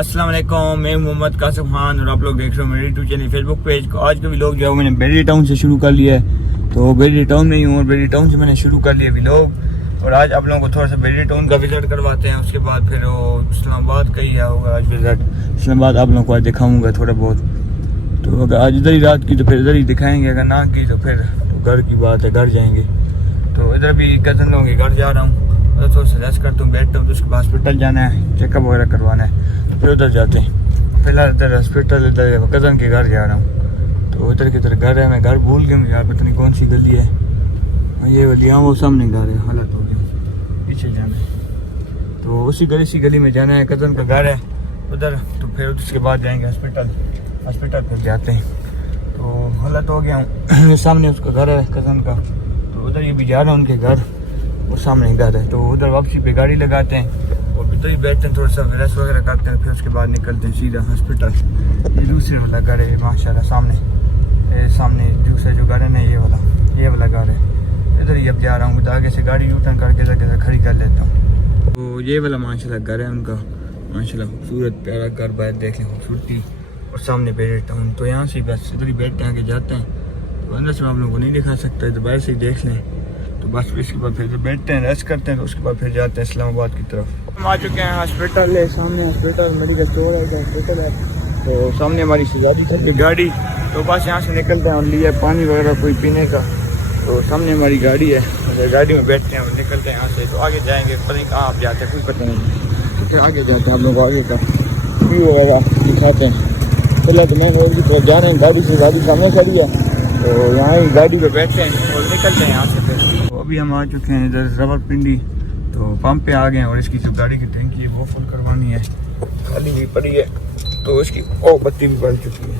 अस्सलाम वालेकुम, मैं मोहम्मद कासिम खान और आप लोग देख रहे हो मेरे यूट्यूब चैनल फेसबुक पेज को। आज का व्लॉग जो है मैंने बेरी टाउन से शुरू कर लिया है। तो बेरी टाउन में ही हूँ और बेरी टाउन से मैंने शुरू कर लिया व्लॉग। और आज आप लोगों को थोड़ा सा बेरी टाउन का विजिट करवाते हैं। उसके बाद फिर वो इस्लामाबाद का ही होगा आज विजिट। इस्लामाबाद आप लोगों को आज दिखाऊँगा थोड़ा बहुत। तो अगर आज इधर ही रात की तो फिर इधर ही दिखाएँगे, अगर ना की तो फिर घर की बात है, घर जाएँगे। तो इधर भी कज़न लोगों के घर जा रहा हूँ, थोड़ा सा रेस्ट करता हूँ, बैठता हूँ। तो उसके बाद हॉस्पिटल जाना है, चेकअप वगैरह करवाना है, फिर उधर जाते हैं। फिलहाल इधर हॉस्पिटल, इधर कज़न के घर जा रहा हूँ। तो इधर किधर घर है, मैं घर भूल गया हूँ यार, पता नहीं कौन सी गली है ये वाली। हाँ वो सामने घर है, हालत हो गया, पीछे जाना है। तो उसी गली में जाना है, कज़न का घर है उधर। तो फिर उसके बाद जाएंगे हॉस्पिटल फिर जाते हैं। तो हालत हो गया हूँ सामने उसका घर है कज़न का, तो उधर ये भी जा रहा हूँ उनके घर, वो सामने घर है। तो उधर वापसी पे गाड़ी लगाते हैं और उधर ही बैठते हैं, थोड़ा सा रेस्ट वगैरह करते हैं, फिर उसके बाद निकलते हैं सीधा हॉस्पिटल। ये दूसरे वाला घर है माशाल्लाह, सामने दूसरा जो घर है ना, ये वाला घर है। इधर ही अब जा रहा हूँ, तो आगे से गाड़ी यूटर्न करके इधर खड़ी कर लेता हूँ। तो ये वाला माशाल्लाह घर है उनका, माशाल्लाह खूबसूरत प्यारा घर, बाहर देख लें खूबसूरती, और सामने बैठता हूँ। तो यहाँ से बस इधर ही बैठते हैं, आगे जाते हैं। तो अंदर से आप लोगों को नहीं दिखा सकता, तो बाहर से ही देख लें। तो बस इसके बाद फिर बैठते हैं, रेस्ट करते हैं। तो उसके बाद फिर जाते हैं इस्लामाबाद की तरफ। हम आ चुके हैं हॉस्पिटल है, सामने हॉस्पिटल मेडिकल स्टोर है, हॉस्पिटल है। तो सामने हमारी सजादी थी गाड़ी, तो बस यहाँ से निकलते हैं और लिया पानी वगैरह कोई पीने का। तो सामने हमारी गाड़ी है, गाड़ी में बैठते हैं और निकलते हैं यहाँ से। तो आगे जाएंगे, पता नहीं कहाँ आप जाते हैं, कोई पता नहीं। तो फिर आगे जाते हैं, हम लोग आगे का व्यू वगैरह दिखाते हैं। फिलहाल तो मैं रोड की तरफ जा रहे हैं, गाड़ी सामने खड़ी है, तो यहाँ ही गाड़ी पे बैठते हैं और निकलते हैं यहाँ से फिर। तो अभी हम आ चुके हैं इधर रावलपिंडी, तो पंप पे आ गए हैं और इसकी जो गाड़ी की टैंकी है वो फुल करवानी है, खाली भी पड़ी है। तो इसकी बत्ती भी बल चुकी है,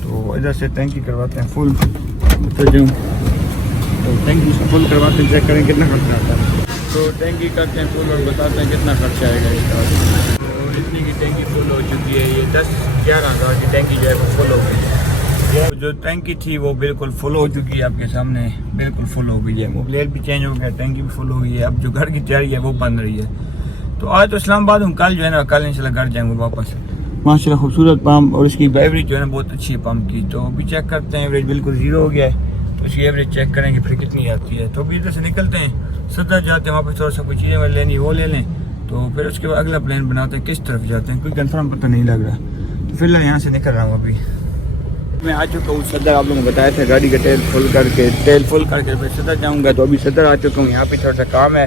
तो इधर से टैंकी करवाते हैं फुल। तो टैंकी फुल करवाते हैं, चेक करें कितना खर्चा आता है। तो टैंकी करते हैं फुल और बताते हैं कितना खर्चा आएगा इसका। तो इतनी की टैंकी फुल हो चुकी है, ये 10-11 हज़ार की टैंकी जो है वो फुल हो गई है। जो टैंकी थी वो बिल्कुल फुल हो चुकी है, आपके सामने बिल्कुल फुल हो गई है। मोबिलियर भी चेंज हो गया, टैंकी भी फुल हो गई है। अब जो घर की तैयारी है वो बन रही है। तो आज तो इस्लामाबाद हूँ, कल जो है ना, कल इंशाल्लाह घर जाएंगे वापस। माशाल्लाह खूबसूरत पंप, और इसकी एवरेज जो है ना बहुत अच्छी है पंप की। तो अभी चेक करते हैं, एवरेज बिल्कुल ज़ीरो हो गया है, तो इसकी एवरेज चेक करेंगे फिर कितनी आती है। तो अभी इधर से निकलते हैं, सदर जाते हैं, वहाँ पर थोड़ा सा कुछ चीज़ें लेनी वो ले लें। तो फिर उसके बाद अगला प्लान बनाते हैं, किस तरफ जाते हैं, कोई कंफर्म पता नहीं लग रहा। तो फिलहाल यहाँ से निकल रहा हूँ। अभी मैं आ चुका हूँ सदर, आप लोगों को बताया था गाड़ी का तेल फुल करके फिर सदर जाऊँगा। तो अभी सदर आ चुका हूँ, यहाँ पे थोड़ा सा काम है,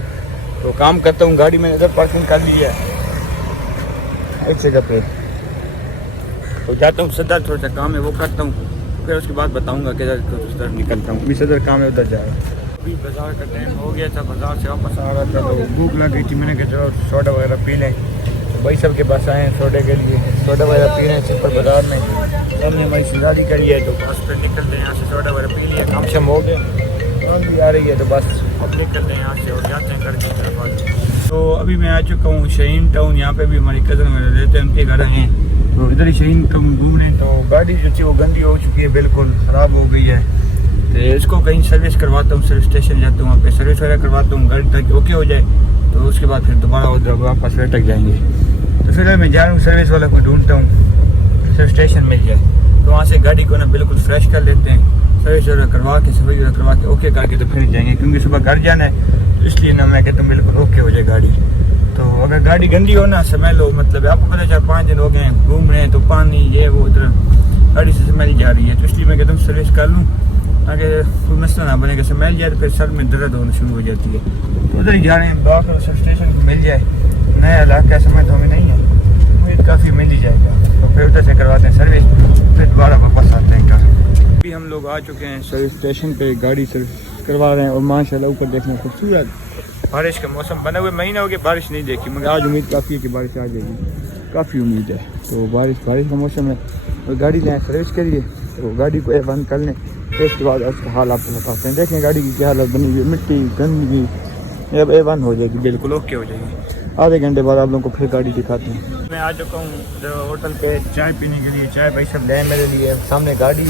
तो काम करता हूँ। गाड़ी मैंने इधर पार्किंग कर ली है एक जगह पे, तो जाता हूँ सदर, थोड़ा सा काम है वो करता हूँ, फिर उसके बाद बताऊँगा किधर निकलता हूँ। अभी सदर काम है, उधर जा रहा हूँ। अभी बाज़ार का टाइम हो गया था, बाज़ार से वापस आ रहा था, तो भूख लग गई थी। मैंने कहा चलो सोडा वगैरह पी लें। भाई सब के पास आए हैं सोडे के लिए, सोडा वगैरह पी रहे हैं सिंपल बाज़ार में। हमने हमारी सजादी करी है, तो बस फिर निकलते हैं यहाँ से। सोडा वगैरह पी लिया, काम शम हो गए, भी आ रही है, तो बस अब निकलते हैं यहाँ से और जाते हैं घर की तरफ आगे। तो अभी मैं आ चुका हूँ शाहीन टाउन, यहाँ पे भी हमारी कज़न वगैरह रहते हैं, उनके घर हैं। तो इधर ही शाहीन टाउन घूम रहे हैं। तो गाड़ी जो थी वो गंदी हो चुकी है, बिल्कुल ख़राब हो गई है। तो इसको कहीं सर्विस करवाता हूँ, सर्विस स्टेशन जाता हूँ, वहाँ पे सर्विस वगैरह करवाता हूँ, गाड़ी तक ओके हो जाए। तो उसके बाद फिर दोबारा उधर वापस अटक जाएंगे। तो फिर मैं जा रहा हूँ, सर्विस वाला को ढूंढता हूँ, सर्विस स्टेशन मिल जाए तो वहाँ से गाड़ी को ना बिल्कुल फ्रेश कर लेते हैं, सर्विस वगैरह करवा के, सफाई वगैरह करवा के ओके करके तो फिर जाएंगे, क्योंकि सुबह घर जाना है। तो इसलिए ना मैं कहता हूँ बिल्कुल ओके हो जाए गाड़ी। तो अगर गाड़ी गंदी हो ना, स्मेल हो, मतलब आपको पता 4-5 दिन हो गए हैं घूम रहे हैं, तो पानी ये वो इधर गाड़ी से स्मेल जा रही है। तो इसलिए मैं कहता हूँ सर्विस कर लूँ, ताकि कोई मसला ना बनेगा। स्मेल जाए तो फिर सर में दर्द होना शुरू हो जाती है। तो उधर ही जा रहे हैं, बाहर सर्विस स्टेशन मिल जाए, नया इलाका समय तो हमें नहीं है, उम्मीद काफ़ी मिल ही जाएगा। तो फिर उधर से करवाते हैं सर्विस, फिर दोबारा वापस आते हैं घर। अभी हम लोग आ चुके हैं सर्विस स्टेशन पे, गाड़ी सर्विस करवा रहे हैं। और माशाल्लाह ऊपर देखना खूबसूरत, बारिश का मौसम बना हुआ, महीना हो गया बारिश नहीं देखी, मगर आज उम्मीद काफ़ी है कि बारिश आ जाएगी, काफ़ी उम्मीद है। तो बारिश का मौसम है, और गाड़ी लें सर्विस करिए, तो गाड़ी को बंद कर लें, फिर उसके बाद उसका हाल आपको बताते हैं। देखें गाड़ी की क्या हालत बनी हुई है, मिट्टी गंदगी, अब A1 हो जाएगी, बिल्कुल ओके हो जाएगी। आधे घंटे बाद आप लोगों को फिर गाड़ी दिखाते हैं। मैं आ चुका हूँ होटल पे चाय पीने के लिए, चाय भाई सब ले मेरे लिए, सामने गाड़ी